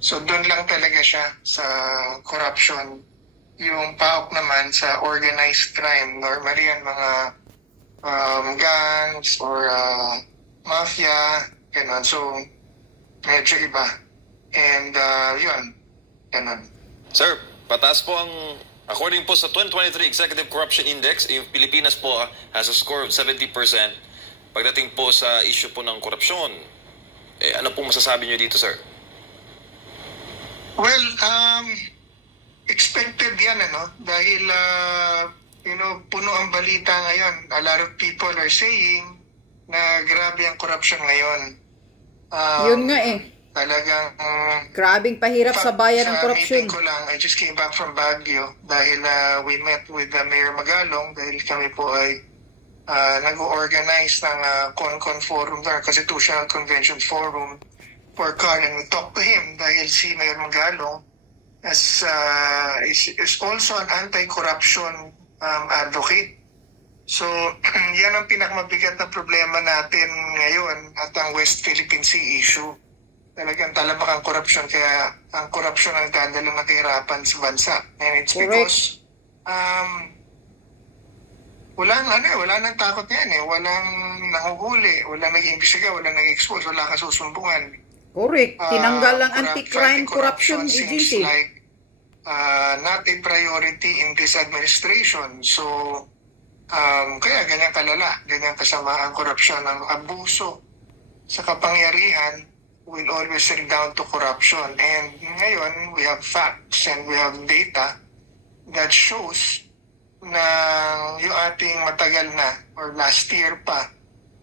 So doon lang talaga siya sa corruption. Yung PAOK naman sa organized crime, normally yan mga gangs or mafia, gano'n. So, medyo iba. And yun, gano'n. Sir, pataas po ang, according po sa 2023 Executive Corruption Index, yung Pilipinas po has a score of 70% pagdating po sa issue po ng korupsyon. Ano po masasabi niyo dito, sir? Well, expected yan, dahil, puno ang balita ngayon. A lot of people are saying na grabe ang corruption ngayon. Yun nga Talagang... grabing pahirap sa bayan ang korupsyon. Sa meeting ko lang, I just came back from Baguio dahil we met with Mayor Magalong dahil kami po ay nag-organize ng CONCON Forum, or Constitutional Convention Forum for CON, and we talked to him dahil si Mayor Magalong is also an anti-corruption advocate. So, yan ang pinakamabigat na problema natin ngayon at ang West Philippine Sea issue. Talagang talamak ang korupsyon, kaya ang korupsyon ang dadala ng kahirapan sa bansa. And it's because wala nang takot yan walang nanguhuli, walang nag-iimbestiga, walang nag-expose, wala kasusumbungan. Correct. Tinanggal lang anti-crime corruption agency. Like not a priority in this administration. So, kaya ganyan kalala, ganyan kasama ang korupsyon, ang abuso sa kapangyarihan will always lead down to corruption. And ngayon, we have facts and we have data that shows na yung ating matagal na or last year pa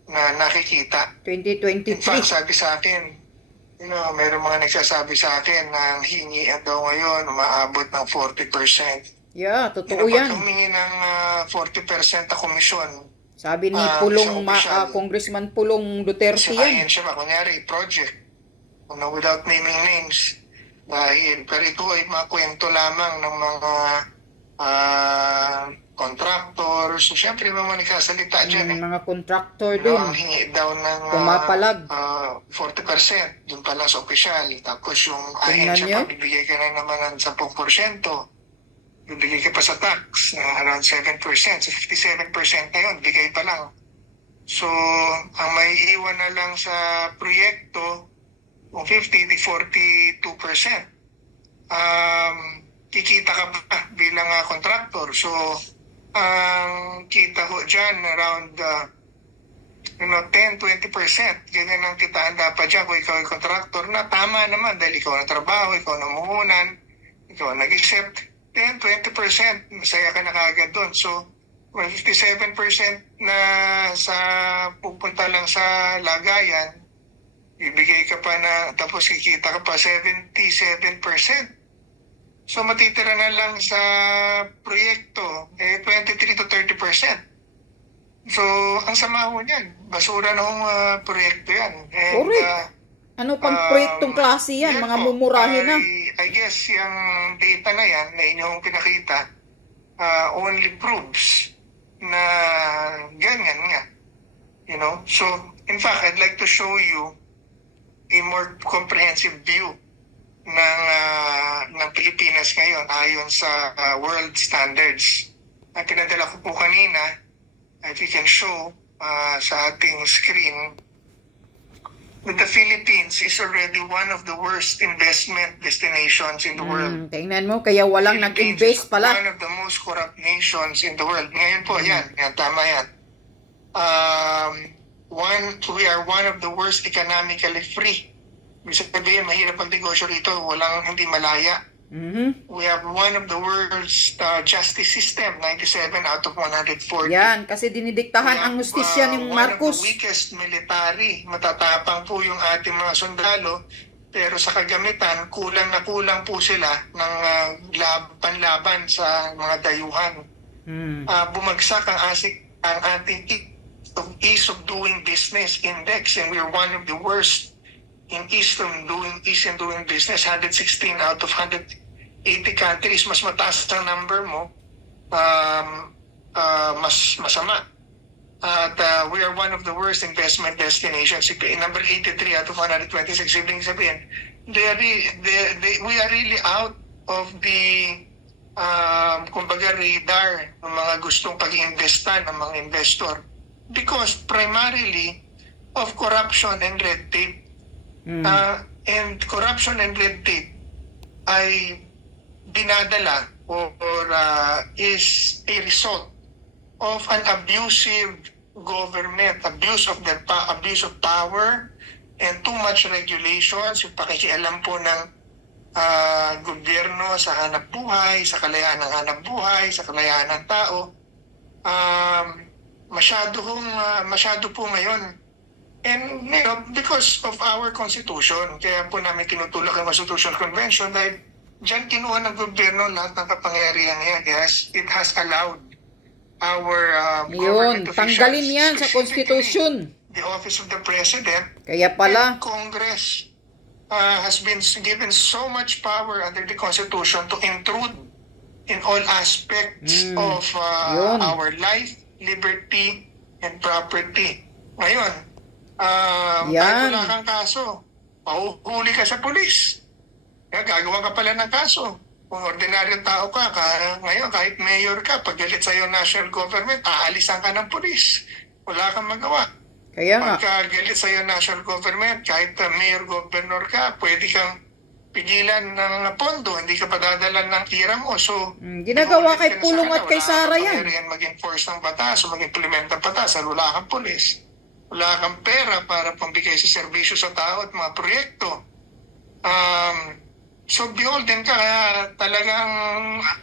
na nakikita. 2023. In fact, sabi sa akin, mayroong mga nagsasabi sa akin na hingi daw ngayon, umaabot ng 40%. Yeah, totoo yan. Pag humingi ng 40% na komisyon, sabi ni Congressman Pulong Duterte yan. Siya ba, kunyari, project, without naming names, pero ito ay mga kwento lamang ng mga contractors. So, syempre, mga nagsasalita dyan. Mga contractor doon. Hingi daw ng pumapalag. 40%, doon pala sa opisyal. Tapos yung ahensya pa, bibigay ka na naman ng 10%. Bibigay ka pa sa tax na around 7%. So 57% na yun, bigay pa lang. So, ang may iwan na lang sa proyekto, kung 50 to 42%. Kikita ka pa bilang contractor. So, ang kita ko dyan around 10-20%. Ganyan ang kitaan dapat dyan kung ikaw ay contractor na tama naman dahil ikaw na trabaho, ikaw na muhunan, ikaw nag-accept. 10-20%, masaya ka na kagad doon. So, 57% na pupunta lang sa lagayan, ibigay ka pa na, tapos kikita ka pa 77%. So, matitira na lang sa proyekto, 23 to 30%. So, ang sama ho niyan. Basura ng proyekto yan. And, ano pang proyektong klase yan? Mga mumurahin na. I guess yung data na yan na inyong pinakita only proves na ganyan nga. So, in fact, I'd like to show you a more comprehensive view ng Pilipinas ngayon ayon sa world standards. At pinadala ko po kanina, if we can show sa ating screen, that the Philippines is already one of the worst investment destinations in the world. Tingnan mo, kaya walang nag-invest pala. One of the most corrupt nations in the world. Ngayon po, yan, tama yan. We are one of the worst economically free. Ibig sabihin, mahirap ang negosyo rito, hindi malaya. We have one of the worst justice system, 97 out of 140. Yan, kasi dinidiktahan ang hustisya ni Marcos. One of the weakest military, matatapang po yung ating mga sundalo, pero sa kagamitan, kulang na kulang po sila ng panlaban sa mga dayuhan. Bumagsak ang ating ease of doing business index, and we are one of the worst in ease in doing business. 116 out of 180 countries. Mas mataas ang number mo, mas masama. At we are one of the worst investment destinations. Number 83 out of 126. Ibig sabihin, we are really out of the kumbaga radar ng mga gustong pag-iimbestan ng mga investor because primarily of corruption and red tape. And corruption and red tape ay dinadala or is a result of an abusive government, abuse of power, and too much regulations, yung pakikialam po ng gobyerno sa hanap buhay, sa kalayaan ng hanap buhay, sa kalayaan ng tao. Masyado po ngayon. And because of our Constitution, kaya po namin tinutulak ang Constitutional Convention dahil diyan kinuha ng gobyerno lahat ng kapangyarihan niya. Yes, it has allowed our government officials, tanggalin yan sa Constitution. The Office of the President, kaya pala and Congress has been given so much power under the Constitution to intrude in all aspects of our life, liberty, and property. Ngayon, kahit wala kang kaso, mahuhuli ka sa pulis. Gagawa ka pala ng kaso. Kung ordinaryong tao ka, ngayon kahit mayor ka, pag galit sa'yo national government, aalisan ka ng pulis. Wala kang magawa. Kaya nga. Pagka galit sa'yo national government, kahit mayor, governor ka, pwede kang pigilan ng pondo, hindi ka padadalan ng tira mo. So, ginagawa kay Pulong at kay Sara yan. Wala kang mag-enforce ng batas o mag-implement ng batas, wala kang pulis. Wala kang pera para pambigay sa serbisyo sa tao at mga proyekto. So, beholden ka, kaya talagang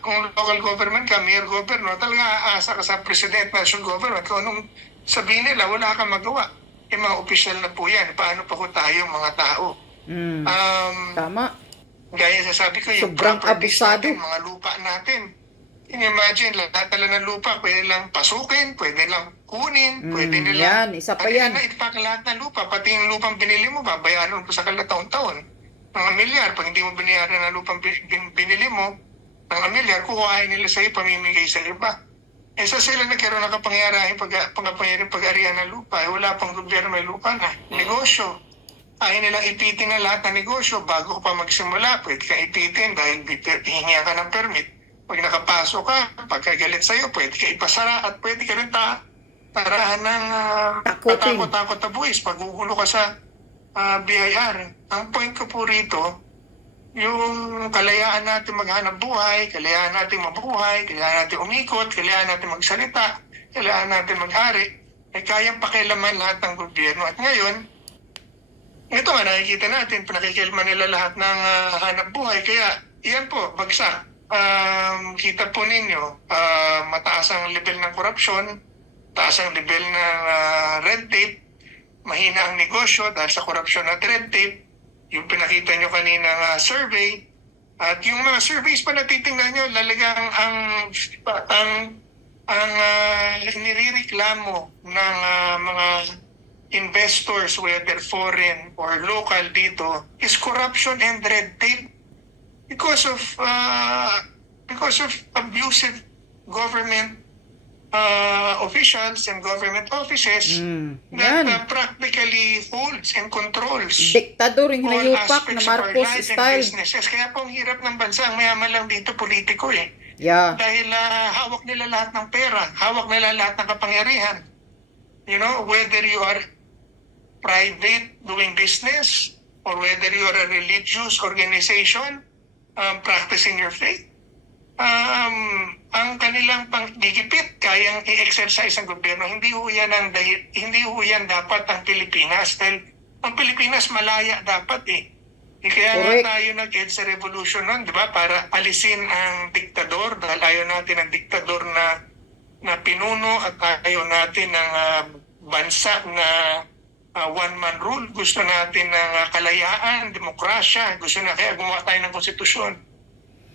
kung local government ka, mayor, governor, talaga aasa ka sa president, national government. Kung anong sabihin nila, wala kang magawa. Yung mga opisyal na po yan. Paano pa ko tayo, mga tao? Tama. Gaya sasabi ko, yung sobrang properties abusado. natin, mga lupa natin. Imagine, lahat ng lupa, pwede lang pasukin, pwede lang kunin, pwede nila. Yan, isa pa yan. Pwede na itipak lahat ng lupa, pati yung lupang binili mo, babayaran mo sa kalataon-taon. Mga milyar, pag hindi mo binayaran ng lupang binili mo, mga milyar, kukuhain nila sa'yo, pamimigay sa iba. Sa sila nagkaroon ng kapangyarihan pag-arihan ng lupa, wala pang gobyerno may lupa na. Negosyo. Ayaw nilang ipitin na lahat ng negosyo bago ka pa magsimula. Pwede ka ipitin dahil hihingi ka ng permit. Pag nakapasok ka, pagkagalit sa'yo, pwede ka ipasara at pwede ka rin tarahan ng takot-takot na buwis. Paggugulo ka sa BIR. Ang point ko po rito, yung kalayaan natin maghanap buhay, kalayaan natin mabuhay, kalayaan natin umikot, kalayaan natin magsalita, kalayaan natin mag-ari, ay kayang pakialaman lahat ng gobyerno. At ngayon, ito nga nakikita natin, pinakikialaman nila lahat ng hanap buhay. Kaya, iyan po, bagsak. Kita po ninyo, mataas ang level ng korupsyon, taas ang level ng red tape, mahina ang negosyo dahil sa korupsyon at red tape, yung pinakita nyo kanina survey, at yung mga surveys pa na titingnan nyo, lalagang ang nirireklamo ng mga investors, whether foreign or local dito, is corruption and red tape because of abusive government officials and government offices that practically holds and controls diktador yung hinayupak na Marcos style. Kaya po ang hirap ng bansa, ang mayaman lang dito politiko dahil hawak nila lahat ng pera, hawak nila lahat ng kapangyarihan. Whether you are private doing business or whether you are a religious organization practicing your faith, ang kanilang panggigipit kayang i-exercise ang gobyerno. Hindi ho yan dapat ang Pilipinas dahil ang Pilipinas malaya dapat Kaya nga tayo nag-EDSA revolution nun, di ba? Para alisin ang diktador dahil ayaw natin ang diktador na pinuno at ayaw natin ng bansa na one-man rule. Gusto natin ng kalayaan, demokrasya. Gusto na kaya gumawa tayo ng konstitusyon.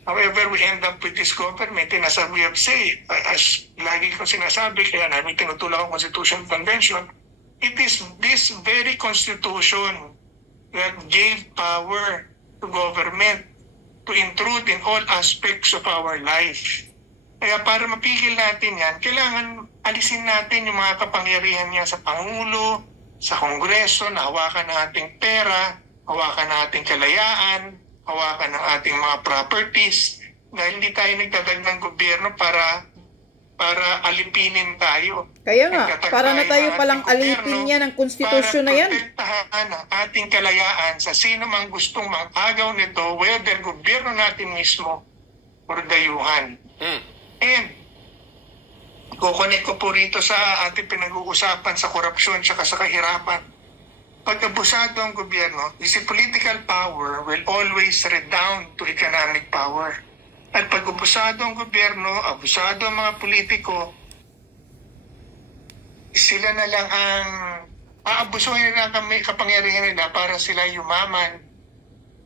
However, we end up with this government, and as we have said, as lagi kong sinasabi, kaya namin tinutulak ang Constitutional Convention, it is this very Constitution that gave power to government to intrude in all aspects of our life. Kaya para mapigil natin yan, kailangan alisin natin yung mga kapangyarihan niya sa Pangulo, sa Kongreso, na hawakan ng ating pera, hawakan ng ating kalayaan, hawakan ng ating mga properties, dahil hindi tayo nagtatag ng gobyerno para alipinin tayo. Kaya nga, para na tayo palang alipin niya ng konstitusyon na yan. Para protektahan ang ating kalayaan sa sino mang gustong mag-agaw nito, whether gobyerno natin mismo or dayuhan. And, kukunik ko po rito sa ating pinag-uusapan sa korupsyon at sa kahirapan. Pag abusado ang gobyerno, si political power will always redound to economic power. At pag abusado ang gobyerno, abusado ang mga politiko, sila na lang ang aabusuhin nila ang kapangyarihan nila para sila yumaman,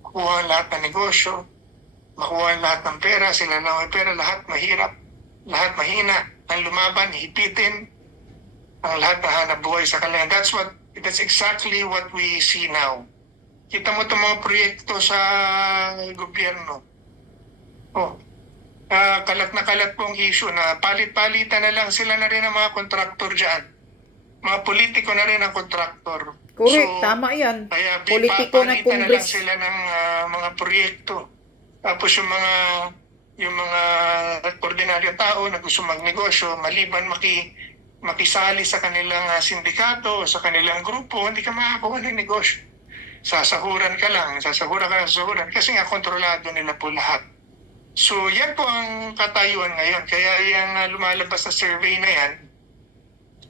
makuha ang lahat ng negosyo, makuha ang lahat ng pera, sila lang may pera, lahat mahirap, lahat mahina, ang lumaban, hipitin, ang lahat na hanap buhay sa kanila. That's exactly what we see now. Kita mo itong mga proyekto sa gobyerno. Kalat na kalat pong issue na palit-palitan na lang sila na rin ang mga kontraktor dyan. Mga politiko na rin ang kontraktor. Correct, tama yan. Kaya politiko ng palitan na lang Congress. sila ng mga proyekto. Tapos yung mga ordinaryong tao na gusto magnegosyo, maliban makisali sa kanilang sindikato o sa kanilang grupo, hindi ka makakuha ng negosyo. Sasahuran ka lang kasi nga kontrolado nila po lahat. So, yan po ang katayuan ngayon. Kaya yung lumalabas na survey na yan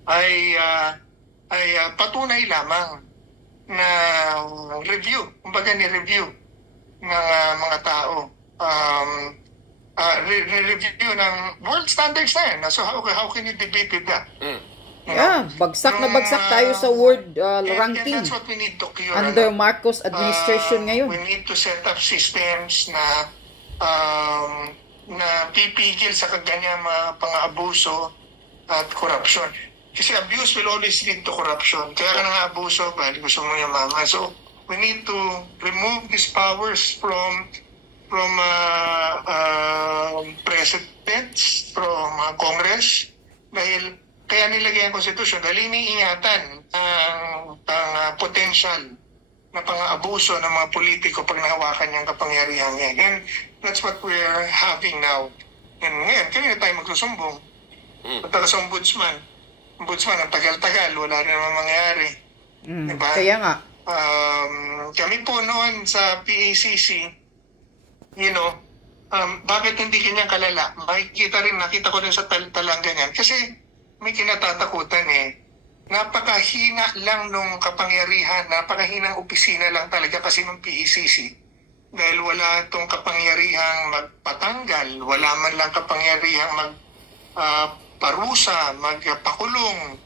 ay patunay lamang na review. Kumbaga ni-review ng mga tao. Review ng world standards na yan. So, how can you debate with that? Yeah, bagsak na bagsak tayo sa world ranking. And that's what we need to cure. Under Marcos administration ngayon. We need to set up systems na pipigil sa kaganyang mga pang-abuso at korupsyon. Kasi abuse will always lead to corruption. Kaya ka nang abuso dahil gusto mo yumaman. So, we need to remove these powers from presidents, from Congress, dahil kaya nilagay ang konstitusyon, dahil iniingatan ang potential na pang-abuso ng mga politiko pag nahawakan niyang kapangyarihan niya. And that's what we're having now. And ngayon, kanina tayo magsusumbong. Punta sa ombudsman. Ombudsman, ang tagal-tagal, wala rin naman mangyari. Diba? Kaya nga. Kami po noon sa PACC, bakit hindi ganyan kalala? Nakita ko rin sa talang ganyan. Kasi may kinatatakutan napakahina lang nung kapangyarihan, napakahinang opisina lang talaga kasi nung PACC. Dahil wala itong kapangyarihang magpatanggal, wala man lang kapangyarihang magparusa, magpakulong.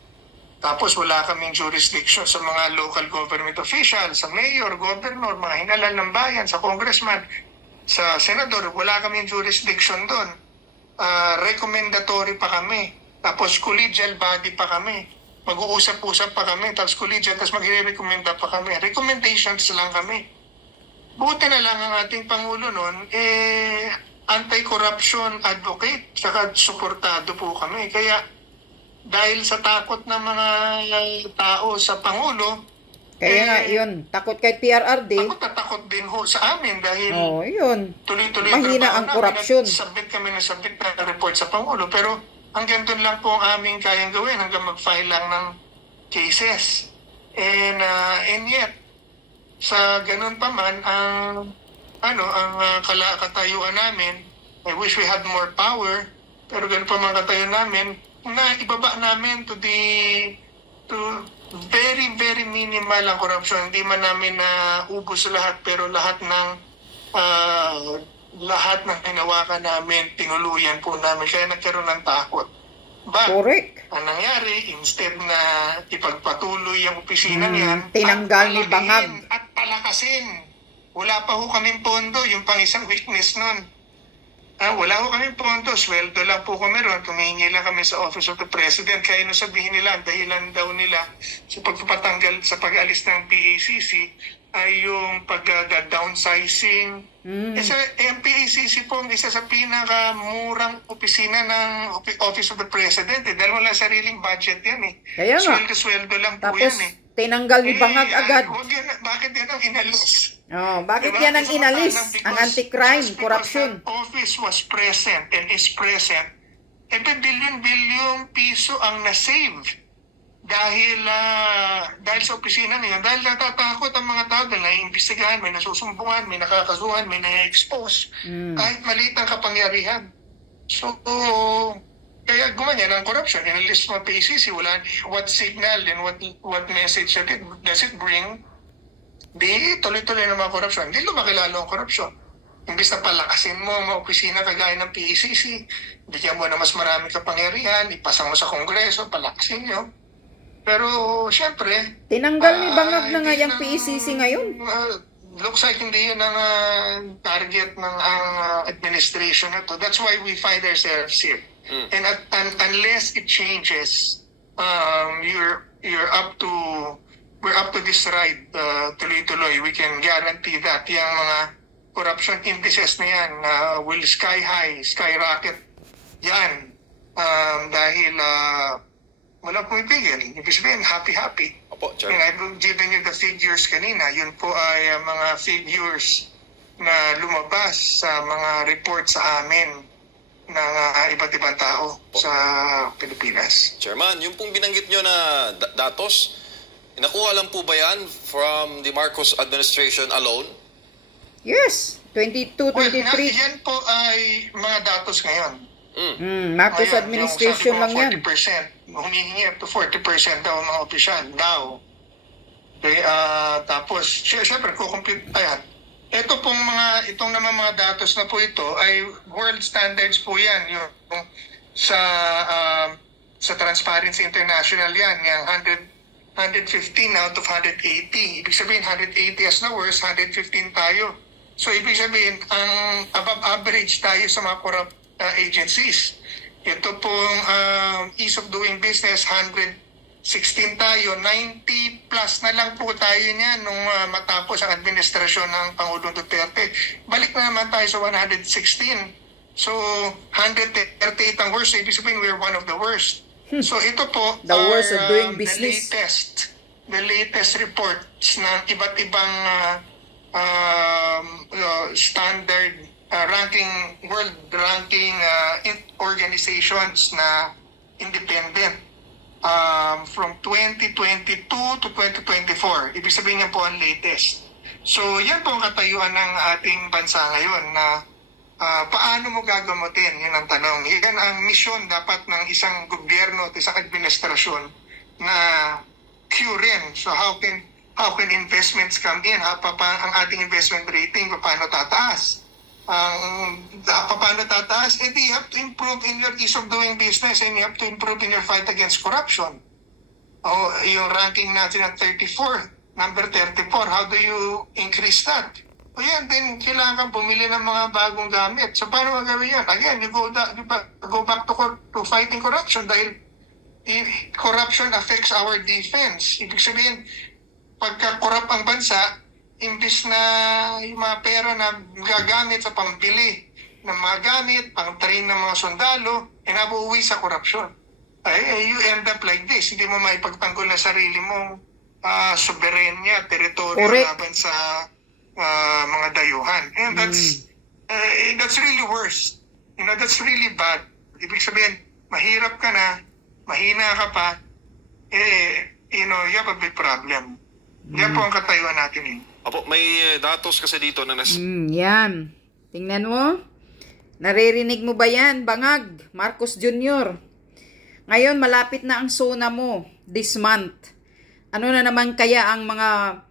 Tapos wala kaming jurisdiction sa mga local government officials, sa mayor, governor, mga hinalal ng bayan, sa congressman, sa senador, wala kaming jurisdiction doon. Recommendatory pa kami. Tapos collegial body pa kami. Mag-uusap-usap pa kami, tapos collegial, tapos magre-recommenda pa kami. Recommendations lang kami. Buti na lang ang ating Pangulo noon, anti-corruption advocate, saka suportado po kami. Kaya dahil sa takot ng mga tao sa Pangulo, kaya nga yun, takot kay PRRD. Takot din ho sa amin dahil yun. Tuloy-tuloy mahina ang korupsyon. Submit kami na report sa Pangulo, pero hanggang doon lang po ang aming kayang gawin, hanggang mag-file lang ng cases. And yet, sa ganun pa man, ang katayuan namin, I wish we had more power, pero ganun pa man katayuan namin, na ibaba namin to very, very minimal ang korupsyon. Hindi man namin ubos lahat, pero lahat ng hinawakan namin, tinuluyan po namin. Kaya nagkaroon ng takot. But, correct. Ang nangyari, instead na ipagpatuloy ang opisina niyan, tinanggal ni Bangag. At palakasin. Wala pa ho kaming pondo, yung pang isang weakness nun. Wala ho kaming pondo, sweldo lang po kami ron, tumingi lang kami sa Office of the President. Kaya nung sabihin nila, dahilan daw nila sa pagpapatanggal, sa pag-alis ng PACC, ay yung pag-downsizing. Ang PACC po ang isa sa pinakamurang opisina ng Office of the President. Dahil wala sariling budget yan Kaya nga. Sweldo lang po tapos, yan tinanggal ni Bangag agad. Bakit yan ang inalis? Bakit yan ang inalis? Ang anti-crime, corruption. Office was present and is present. Billion-billion piso ang na-save. Dahil sa opisina niya, dahil natatakot ang mga tao, dahil naiimbestigahan, may nasusumbungan, may nakakasuhan, may na-expose, kahit maliit ang kapangyarihan. So, kaya gumanyan ang corruption. Inalis mo PCC, wala, what signal and what message does it bring? Di tuloy-tuloy na mga corruption. Di lumakilalo ang corruption. Imbis na palakasin mo ang mga opisina kagaya ng PCC, bigyan mo na mas maraming kapangyarihan, ipasa mo sa Kongreso, palakasin nyo. Pero, syempre... Tinanggal ni Bangag na nga yung PCC ngayon. Looks like hindi yun ang target ng administration na to. That's why we find ourselves here. And unless it changes, we're up to this ride tuloy-tuloy. We can guarantee that yung mga corruption indices na yan will skyrocket yan. Dahil... wala pumipigil. Ibig sabihin, happy-happy. Opo, sir. And I've given you the figures kanina. Yun po ay mga figures na lumabas sa mga report sa amin ng iba't ibang tao sa Pilipinas. Chairman, yung pong binanggit nyo na datos, nakuha lang po ba yan from the Marcos administration alone? Yes, 22, 23. Yan po ay mga datos ngayon. Marcos administration lang yan. 40%. Humihingi up to 40% daw ang mga opisyal daw. Okay, tapos, syempre, kukumpute, ayan. Itong naman mga datos na po ito ay world standards po yan. Yung sa Transparency International yan, yung 115 out of 180. Ibig sabihin, 180 as the worst, 115 tayo. So, ibig sabihin, ang above average tayo sa mga corrupt agencies. Ito pong ease of doing business, 116 tayo, 90 plus na lang po tayo niyan nung matapos ang administrasyon ng Pangulong Duterte. Balik na naman tayo sa 116. So, 138 ang worst. Ibig sabihin, we're one of the worst. So, ito po, the worst of doing business. The latest reports ng iba't ibang standard world ranking organizations na independent from 2022 to 2024. Ibig sabihin niya po ang latest. So, yan po ang katayuan ng ating bansa ngayon na paano mo gagamutin? Yan ang tanong. Yan ang misyon dapat ng isang gobyerno at isang administrasyon na curein. So, how can investments come in? Ang ating investment rating, paano tataas? Paano tataas? You have to improve in your ease of doing business and you have to improve in your fight against corruption. Yung ranking natin at 34, number 34, how do you increase that? Yan, then kailangan bumili ng mga bagong gamit. So, paano magawin yan? Again, you go back to fighting corruption dahil corruption affects our defense. Ibig sabihin, pagka-corrupt ang bansa, imbis na yung mga pera na gagamit sa pambili ng mga gamit, pang-train ng mga sundalo, nabuuwi sa korupsyon. You end up like this. Hindi mo maipagtanggol na sarili mong soberenya, teritoryo laban sa mga dayuhan. And that's really worse. That's really bad. Ibig sabihin, mahirap ka na, mahina ka pa, you have a big problem. Yan po ang katayuan natin eh. Opo, may datos kasi dito na yan. Tingnan mo. Naririnig mo ba yan, Bangag? Marcos Jr. Ngayon, malapit na ang SONA mo this month. Ano na naman kaya ang mga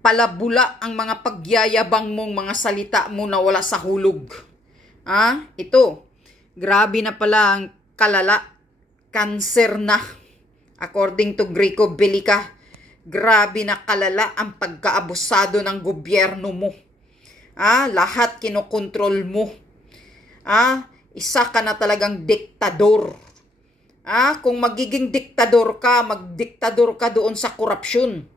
palabula, ang mga pagyayabang mong mga salita mo na wala sa hulog? Ito. Grabe na pala ang kalala. Cancer na. According to Greco Bellica. Grabe na kalala ang pagkaabusado ng gobyerno mo. Lahat kinokontrol mo. Isa ka na talagang diktador. Kung magiging diktador ka, magdiktador ka doon sa korupsyon.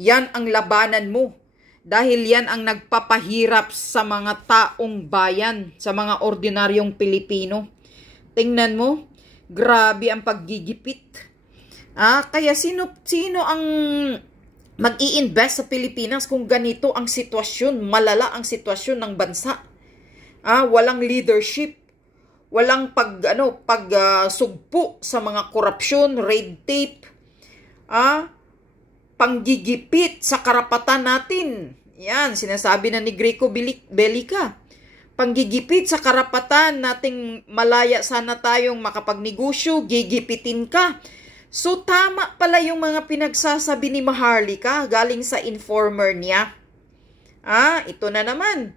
Yan ang labanan mo. Dahil yan ang nagpapahirap sa mga taong bayan, sa mga ordinaryong Pilipino. Tingnan mo, grabe ang paggigipit. Kaya sino ang mag-i-invest sa Pilipinas kung ganito ang sitwasyon, malala ang sitwasyon ng bansa? Walang leadership, walang pagsugpo sa mga korupsyon, red tape, panggigipit sa karapatan natin. Yan, sinasabi na ni Greco Belica. Panggigipit sa karapatan nating malaya sana tayong makapagnegosyo, gigipitin ka. So, tama pala yung mga pinagsasabi ni Maharlika galing sa informer niya. Ito na naman.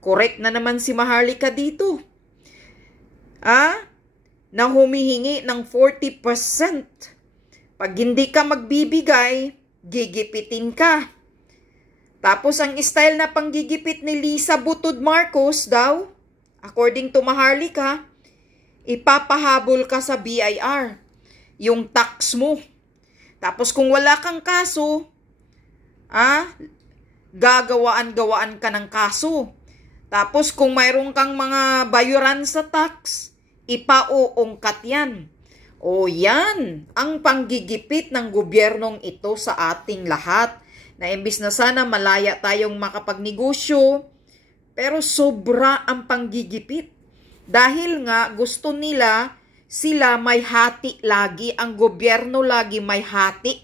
Correct na naman si Maharlika dito. Na humihingi ng 40%. Pag hindi ka magbibigay, gigipitin ka. Tapos ang style na panggigipit ni Lisa Butod Marcos daw, according to Maharlika, ipapahabol ka sa BIR, yung tax mo. Tapos kung wala kang kaso, gagawaan-gawaan ka ng kaso. Tapos kung mayroon kang mga bayuran sa tax, ipauungkat yan. O yan, ang panggigipit ng gobyernong ito sa ating lahat. Na imbis na sana malaya tayong makapagnegosyo, pero sobra ang panggigipit. Dahil nga gusto nila, sila may hati lagi, ang gobyerno lagi may hati.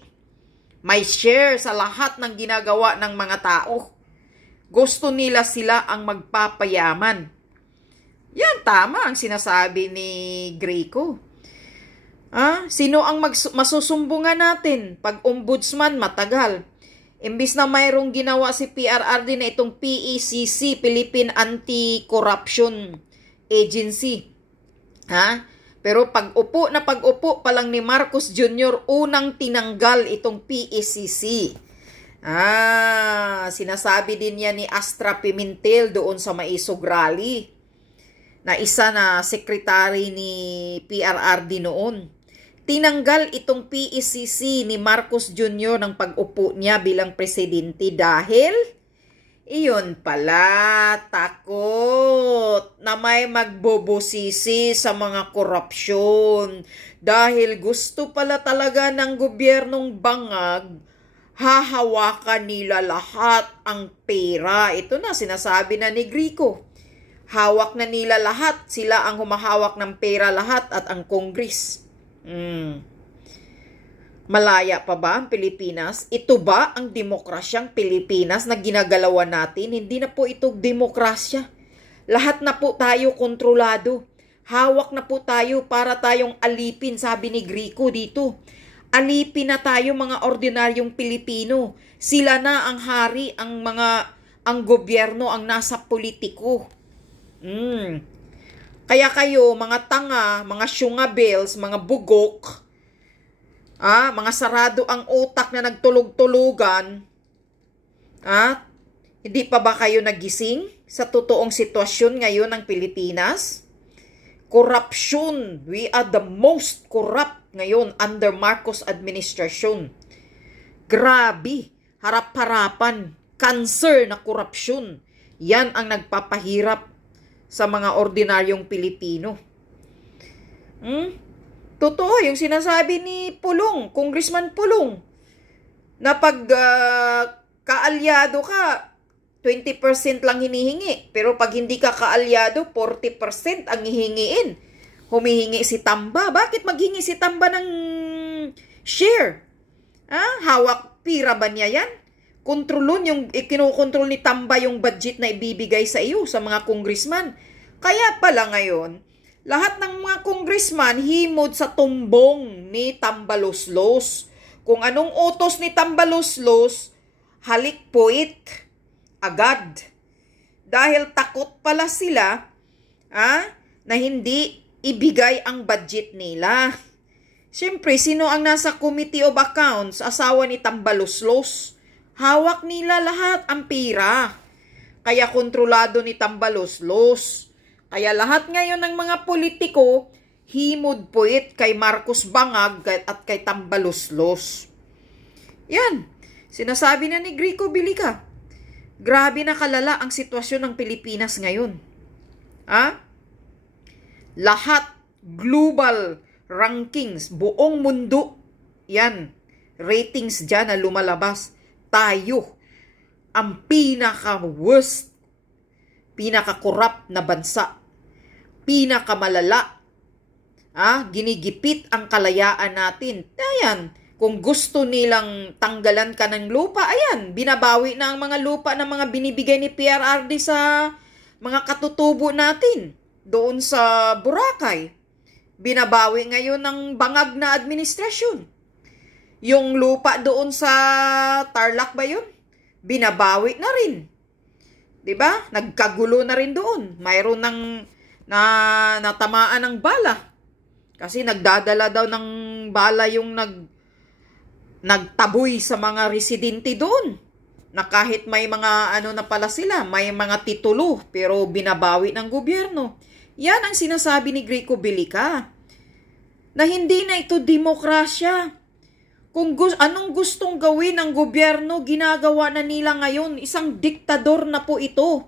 May share sa lahat ng ginagawa ng mga tao. Gusto nila sila ang magpapayaman. Yan, tama ang sinasabi ni Greco. Sino ang masusumbungan natin? Pag ombudsman, matagal. Imbis na mayroong ginawa si PRRD na itong PECC, Philippine Anti-Corruption Agency. Pero pag-upo pa lang ni Marcos Jr., unang tinanggal itong PECC. Sinasabi din niya ni Astra Pimentel doon sa Maisog Rally, na isa na sekretary ni PRRD noon. Tinanggal itong PECC ni Marcos Jr. ng pag-upo niya bilang presidente dahil iyon pala, takot na may magbobosisi sa mga korupsyon. Dahil gusto pala talaga ng gobyernong bangag, hahawakan nila lahat ang pera. Ito na, sinasabi na ni Greco. Hawak na nila lahat. Sila ang humahawak ng pera lahat at ang Congress. Malaya pa ba ang Pilipinas? Ito ba ang demokrasyang Pilipinas na ginagalawan natin? Hindi na po ito demokrasya. Lahat na po tayo kontrolado. Hawak na po tayo para tayong alipin, sabi ni Greco dito. Alipin na tayo mga ordinaryong Pilipino. Sila na ang hari, ang gobyerno, ang nasa politiko. Kaya kayo, mga tanga, mga syungabels, mga bugok, mga sarado ang utak na nagtulog-tulugan, hindi pa ba kayo nagising sa totoong sitwasyon ngayon ng Pilipinas? Corruption. We are the most corrupt ngayon under Marcos administration. Grabe, harap-harapan, cancer na korupsyon. Yan ang nagpapahirap sa mga ordinaryong Pilipino. Totoo yung sinasabi ni Pulong, Congressman Pulong, na pag kaalyado ka, 20% lang hinihingi. Pero pag hindi ka kaalyado, 40% ang hihingiin. Humihingi si Tamba. Bakit maghingi si Tamba ng share? Hawak pira ba niya yan? Kontrolon yung kinukontrol ni Tamba yung budget na ibibigay sa iyo, sa mga congressman. Kaya pala ngayon, lahat ng mga congressman himod sa tumbong ni Tambaloslos. Kung anong utos ni Tambaloslos, halik puwit agad. Dahil takot pala sila na hindi ibigay ang budget nila. Siyempre, sino ang nasa Committee of Accounts? Asawa ni Tambaloslos. Hawak nila lahat ang pira. Kaya kontrolado ni Tambaloslos. Kaya lahat ngayon ng mga politiko, himod puwit kay Marcos Bangag at kay Tambaloslos. Yan. Sinasabi na ni Greco Belica. Grabe na kalala ang sitwasyon ng Pilipinas ngayon. Lahat global rankings, buong mundo, yan, ratings dyan na lumalabas. Tayo ang pinaka-worst, pinaka-corrupt na bansa, pinakamalala. Ginigipit ang kalayaan natin. Ayan, kung gusto nilang tanggalan ka ng lupa, ayan, binabawi na ang mga lupa ng mga binibigay ni PRRD sa mga katutubo natin doon sa Boracay. Binabawi ngayon ng bangag na administrasyon. Yung lupa doon sa Tarlac ba yun? Binabawi na rin. 'Di ba? Nagkagulo na rin doon. Mayroon ng natamaan ng bala. Kasi nagdadala daw ng bala yung nagtaboy sa mga residente doon. Na kahit may mga na pala sila, may mga titulo, pero binabawi ng gobyerno. Yan ang sinasabi ni Greco Bilica. Na hindi na ito demokrasya. Kung anong gustong gawin ng gobyerno, ginagawa na nila ngayon. Isang diktador na po ito.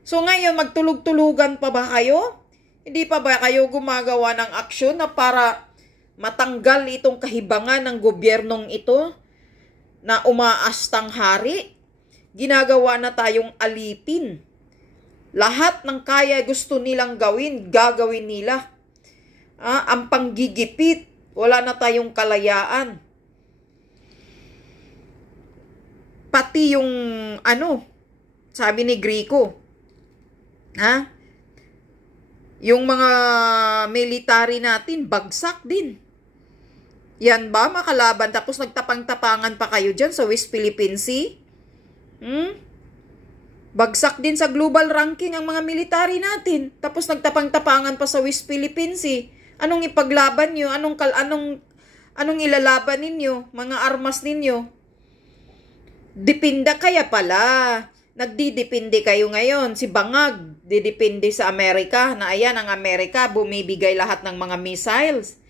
So ngayon, magtulog-tulugan pa ba kayo? Hindi pa ba kayo gumagawa ng aksyon na para matanggal itong kahibangan ng gobyernong ito na umaastang hari? Ginagawa na tayong alipin. Lahat ng kaya gusto nilang gawin, gagawin nila. Ang panggigipit, wala na tayong kalayaan. Pati yung sabi ni Greco, yung mga military natin, bagsak din. Yan ba, makalaban? Tapos nagtapang-tapangan pa kayo dyan sa West Philippine Sea? Bagsak din sa global ranking ang mga military natin. Tapos nagtapang-tapangan pa sa West Philippine Sea. Anong ipaglaban nyo? Anong ilalaban ninyo? Mga armas ninyo? Dependa kaya pala. Nagdidepende kayo ngayon. Si Bangag, didepende sa Amerika. Na ayan, ang Amerika, bumibigay lahat ng mga missiles.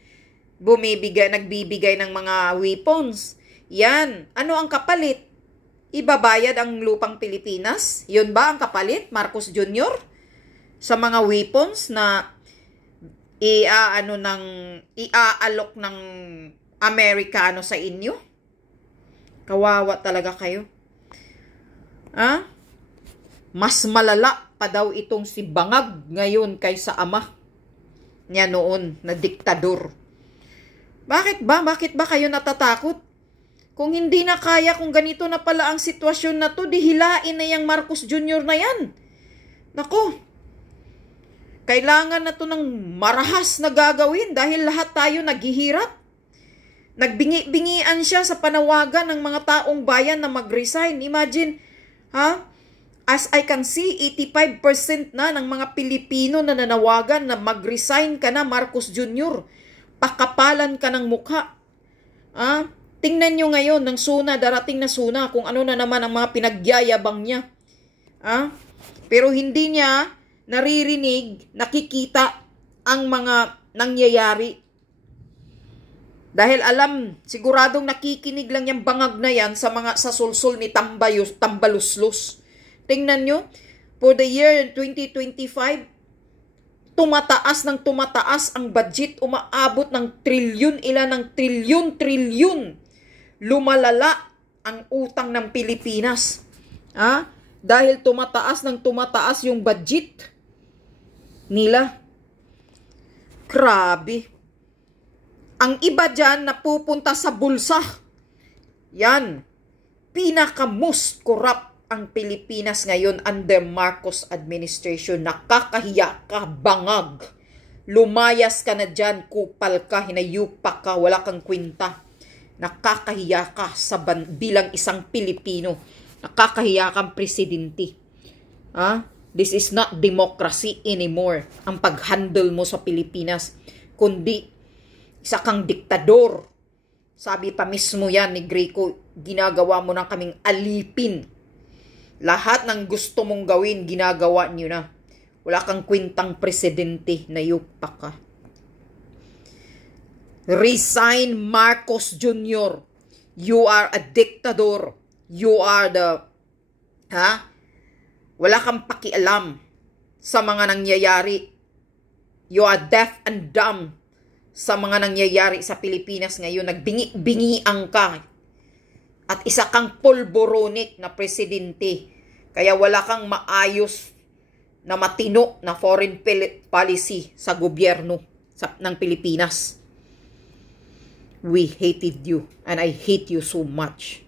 Nagbibigay ng mga weapons. Yan. Ano ang kapalit? Ibabayad ang lupang Pilipinas? Yun ba ang kapalit, Marcos Jr.? Sa mga weapons na iaalok ng Amerikano sa inyo? Kawawa talaga kayo. Mas malala pa daw itong si Bangag ngayon kaysa ama niya noon na diktador. Bakit ba? Bakit ba kayo natatakot? Kung hindi na kaya, kung ganito na pala ang sitwasyon na to, dihilain na yung Marcos Jr. na yan. Nako, kailangan na to ng marahas na gagawin dahil lahat tayo naghihirap. Nagbingi-bingian siya sa panawagan ng mga taong bayan na mag-resign. Imagine, as I can see, 85% na ng mga Pilipino na nanawagan na mag-resign ka na, Marcos Jr. Pakapalan ka ng mukha. Tingnan nyo ngayon ng SUNA, darating na SUNA, kung ano na naman ang mga pinagyayabang niya. Pero hindi niya naririnig, nakikita ang mga nangyayari. Dahil alam, siguradong nakikinig lang yung Bangag na yan sa sulsul ni Tambaluslos. Tingnan nyo, for the year 2025, tumataas ang budget, umaabot ng trilyon, trilyon. Lumalala ang utang ng Pilipinas. Dahil tumataas yung budget nila. Grabe. Ang iba dyan napupunta sa bulsa. Yan. Pinaka-most corrupt ang Pilipinas ngayon under Marcos administration. Nakakahiya ka, Bangag. Lumayas ka na dyan, kupal ka, hinayupak ka, wala kang kwenta. Nakakahiya ka bilang isang Pilipino. Nakakahiya kang presidente. This is not democracy anymore. Ang pag-handle mo sa Pilipinas. Kundi, isa kang diktador. Sabi pa mismo yan ni Greco, ginagawa mo na kaming alipin. Lahat ng gusto mong gawin, ginagawa niyo na. Wala kang kwentang presidente, nayupak ka. Resign, Marcos Jr. You are a dictator. You are wala kang pakialam sa mga nangyayari. You are deaf and dumb sa mga nangyayari sa Pilipinas ngayon. Nagbingi-bingiang ka. At isa kang polboronic na presidente. Kaya wala kang maayos na matino na foreign policy sa gobyerno ng Pilipinas. We hated you and I hate you so much.